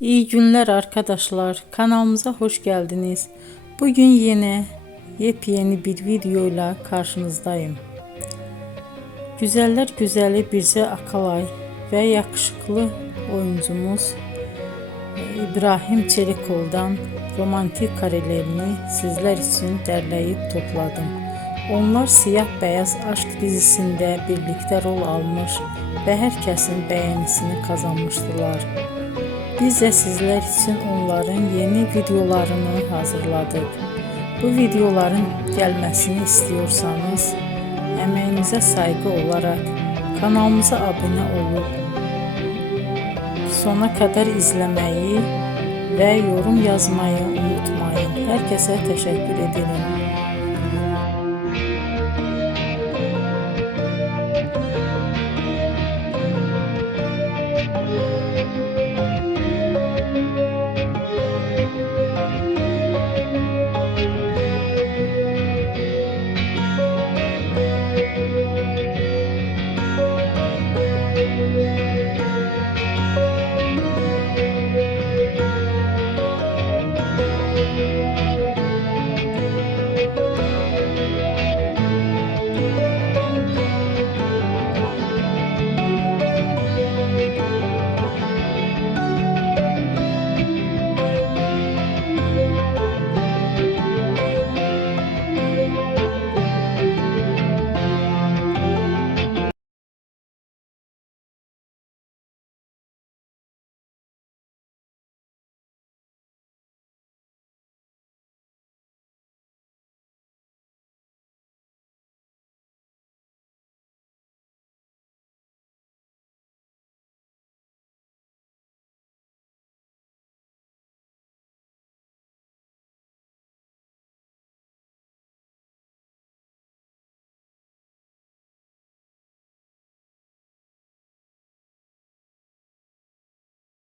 İyi günler arkadaşlar. Kanalımıza hoş geldiniz. Bugün yine yepyeni bir videoyla karşınızdayım. Güzeller güzeli Bircə Akalay ve yakışıklı oyuncumuz İbrahim Çelikov'dan romantik karelerini sizler için derleyip topladım. Onlar Siyah Beyaz Aşk dizisinde birlikte rol almış ve herkesin beğenisini kazanmıştılar. Biz de sizler için onların yeni videolarını hazırladık. Bu videoların gelmesini istiyorsanız emeğinize saygı olarak kanalımıza abone olup sona kadar izlemeyi ve yorum yazmayı unutmayın. Herkese teşekkür ederim.